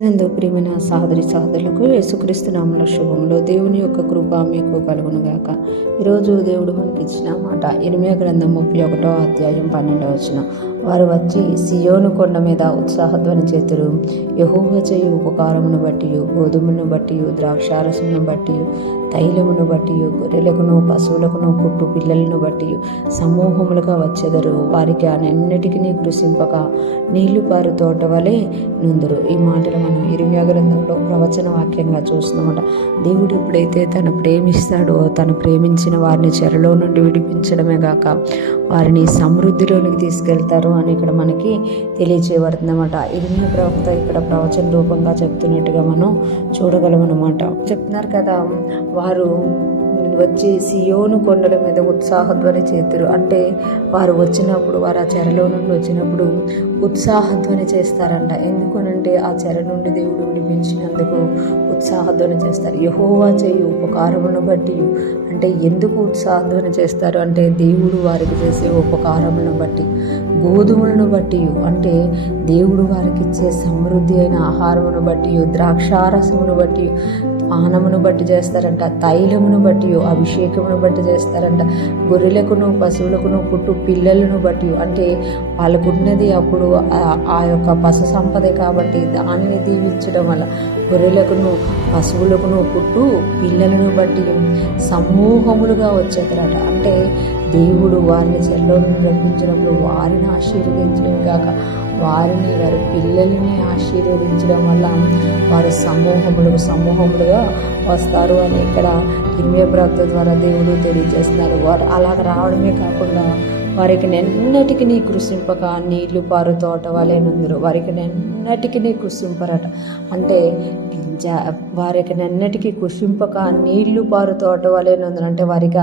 నందు ప్రియమైన సహోదరి సహోదరులకు యేసుక్రీస్తు నామములో శుభములు. దేవుని యొక్క కృప మీకు కలుగును గాక. ఈరోజు దేవుడు మనకి ఇచ్చిన మాట ఇర్మీయా గ్రంథం 31వ అధ్యాయం 12వ వచనం. వారు వచ్చి సియోను కొండ మీద ఉత్సాహధ్వని చేతురు. యెహోవా చేయు ఉపకారమును బట్టి, గోధుమను బట్టి, ద్రాక్షారసమును బట్టి, తైలమును బట్టి, గొర్రెలకును పశువులకును పుట్టు పిల్లలను బట్టి సమూహములుగా వచ్చెదరు. వారికి అన్నిటికీ కృషింపక నీళ్లు పారు తోట వలె నుందురు. ఈ మాటలు మనం ఇర్మీయా గ్రంథంలో ప్రవచన వాక్యంగా చూస్తున్నామట. దేవుడు ఎప్పుడైతే తను ప్రేమిస్తాడో, తను ప్రేమించిన వారిని చెరలో నుండి విడిపించడమే కాక వారిని సమృద్ధిలోనికి తీసుకెళ్తారు అని ఇక్కడ మనకి తెలియజేయబడుతుందన్నమాట. ఇర్మీయా ప్రవక్త ఇక్కడ ప్రవచన రూపంగా చెప్తున్నట్టుగా మనం చూడగలమన్నమాట. చెప్తున్నారు కదా, వారు వచ్చి సియోను కొండల మీద ఉత్సాహధ్వని చేతురు. అంటే వారు వచ్చినప్పుడు, వారు ఆ చెరలో నుండి వచ్చినప్పుడు ఉత్సాహధ్వని చేస్తారంట. ఎందుకనంటే ఆ చెర నుండి దేవుడు విడిపించినందుకు ఉత్సాహధ్వని చేస్తారు. యెహోవా చేయు ఉపకారమును బట్టి, అంటే ఎందుకు ఉత్సాహధ్వని చేస్తారు అంటే దేవుడు వారికి చేసే ఉపకారములను బట్టి, గోధుమలను బట్టి, అంటే దేవుడు వారికి ఇచ్చే సమృద్ధి అయిన ఆహారమును బట్టి, ద్రాక్షారసమును బట్టి, పానమును బట్టి చేస్తారంట, తైలమును బట్టి, అభిషేకమును బట్టి చేస్తారంట, గొర్రెలకును పశువులకును పుట్టు పిల్లలను బట్టి, అంటే వాళ్ళకున్నది అప్పుడు ఆ యొక్క పశు సంపదే కాబట్టి దానిని దీవించడం వల్ల గొర్రెలకును పశువులకును పుట్టు పిల్లలను బట్టి సమూహములుగా వచ్చేదరట. అంటే దేవుడు వారిని చెరలో నుండి రప్పించినప్పుడు వారిని ఆశీర్వదించడం కాక వారి పిల్లల్ని ఆశీర్వదించడం వల్ల వారు సమూహములుగా వస్తారు అని ఇక్కడ ఇర్మీయా ప్రవక్త ద్వారా దేవుడు తెలియజేస్తున్నారు. వారు అలాగ రావడమే కాకుండా వారికి నెన్నటికి కృషింపక నీళ్లు పారు తోట వలె నుందురు. వారికి నెన్నటికి కృషింపరట. అంటే వారికి నెన్నటికి కృషింపక నీళ్లు పారు తోట వలె నుందురు. అంటే వారికి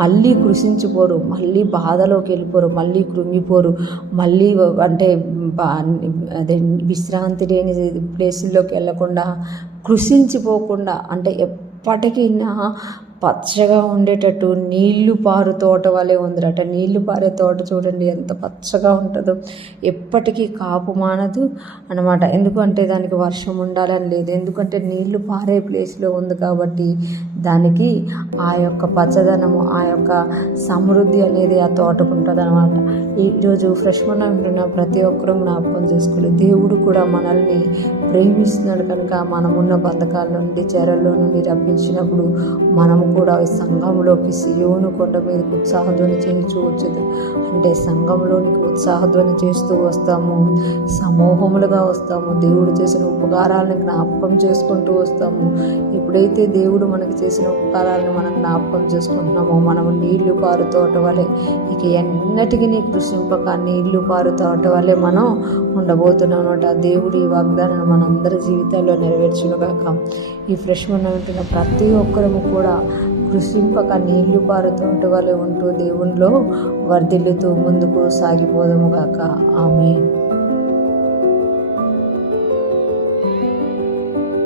మళ్ళీ కృషించిపోరు, మళ్ళీ బాధలోకి వెళ్ళిపోరు, మళ్ళీ కృంగిపోరు, మళ్ళీ అంటే అదే విశ్రాంతి లేని ప్లేసుల్లోకి వెళ్ళకుండా కృషించిపోకుండా, అంటే ఎప్పటికీ పచ్చగా ఉండేటట్టు నీళ్లు పారు తోట వలె ఉందిరట. నీళ్లు పారే తోట చూడండి ఎంత పచ్చగా ఉంటుందో, ఎప్పటికీ కాపు మానదు అన్నమాట. ఎందుకంటే దానికి వర్షం ఉండాలని లేదు, ఎందుకంటే నీళ్లు పారే ప్లేస్లో ఉంది కాబట్టి దానికి ఆ యొక్క పచ్చదనము, ఆ యొక్క సమృద్ధి అనేది ఆ తోటకు ఉంటుంది అనమాట. ఈరోజు ఫ్రెష్ మన ఉంటున్న ప్రతి ఒక్కరూ జ్ఞాపకం చేసుకోవాలి, దేవుడు కూడా మనల్ని ప్రేమిస్తున్నాడు కనుక మనమున్న బంధకాల నుండి, చెరల్లో నుండి రప్పించినప్పుడు మనము కూడా సంఘంలోకి సియోను కొండ మీదకి ఉత్సాహధ్వని చేయించు వచ్చేది. అంటే సంఘంలోనికి ఉత్సాహధ్వని చేస్తూ వస్తాము, సమూహములుగా వస్తాము, దేవుడు చేసిన ఉపకారాలను జ్ఞాపకం చేసుకుంటూ వస్తాము. ఎప్పుడైతే దేవుడు మనకి చేసిన ఉపకారాలను మనం జ్ఞాపకం చేసుకుంటున్నామో మనము నీళ్లు పారు తోట వలె, ఇక ఎన్నటికీ కృషింపక నీళ్లు పారు తోట వలె మనం ఉండబోతున్నాం అన్నమాట. దేవుడు ఈ వాగ్దానాన్ని మనందరి జీవితాల్లో నెరవేర్చునుగాక. ఈ ఫ్రెష్ మన ఉంటున్న ప్రతి ఒక్కరము కూడా కృషింపక నీళ్లు పారు తోట వలె ఉంటూ దేవునిలో వర్ధిల్లుతూ ముందుకు సాగిపోదాము గాక. ఆమేన్.